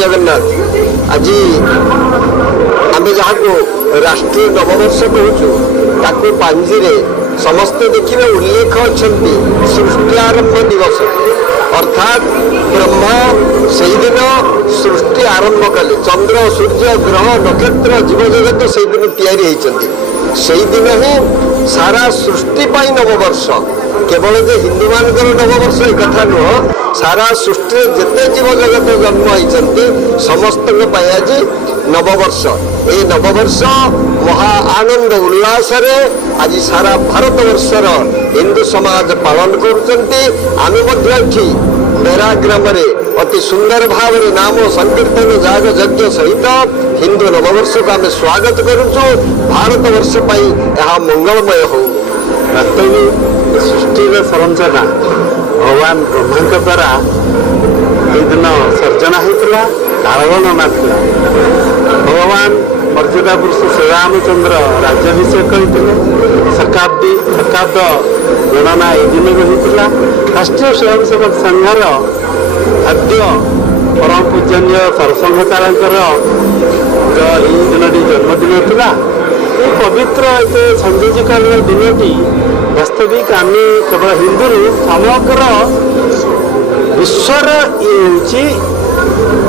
जगन्नाथ आज आम जहाँ को राष्ट्रीय नववर्ष कहूँ पांजी समस्ते देखिए उल्लेख अच्छा सृष्टि आरंभ दिवस अर्थात ब्रह्मा से दिन सृष्टि आरंभ कले चंद्र सूर्य ग्रह नक्षत्र जीव जगत से दिन या दिन ही सारा सृष्टि नववर्ष केवल जे हिंदू मान नववर्ष एक कथा नुह सारा सृष्टि जिते जीव जगत जन्म होती समस्त आज नववर्ष ये नववर्ष महा आनंद उल्लास आज सारा भारत वर्षर हिंदू समाज पालन कर मेरा ग्राम अति सुंदर भाव नाम संकीर्तन जाग यज्ञ सहित हिंदू नववर्ष को आम स्वागत करुचु भारत वर्ष यह मंगलमय हो वास्तविक सृष्टि संरचना भगवान ब्रह्मा द्वारा दिन सर्जना होता कालगणना था भगवान मर्यादा पुरुष श्रीरामचंद्र राज्याभिषेक होते शताब्द गणना ये दिन होता राष्ट्रीय स्वयंसेवक संघर खाद्य परम पूजनीय सरसंघचार्यर दिन जन्मदिन था पवित्र संयोजी कालीन दिनटी वास्तविक आम केवल हिंदू समग्र विश्वर ये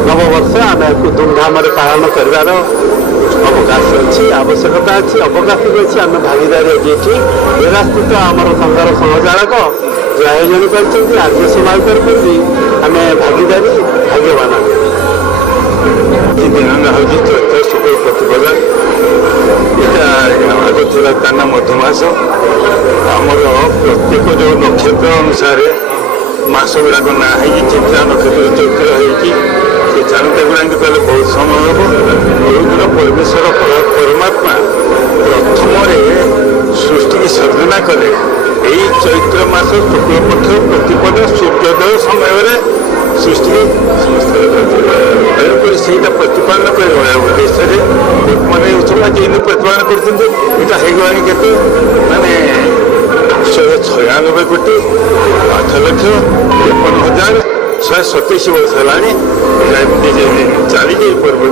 नववर्ष आम एक धूमधाम पालन कर अवकाश अच्छी आवश्यकता अच्छी अवकाश भी अच्छी आम भागीदारी ये मेरा स्थित आम संघर संचालक जो आयोजन कर आर्य समाज तरफ आम भागीदारी भाग्यवान दिन हूँ चैत्र शुक्ल प्रतिपदा यहाँ आगे था मधुमास आमर प्रत्येक जो नक्षत्र अनुसार मास गुड़ाक ना हो चित्रा नक्षत्र चैत्र हो जानते गुड़ा कहले बहुत समय हम बहुत दिन परमेश्वर परमात्मा प्रथम सृष्टि की सर्जना कले यही चैत्र मास शुक्ल पक्ष प्रतिपद सूर्योदय समय सृष्टि तेणुक से प्रतिपादन कर उद्देश्य मैंने उत्सव आज प्रतिपादन करगला के मानने 196 कोटी 8,53,127 वर्ष है चली पर्व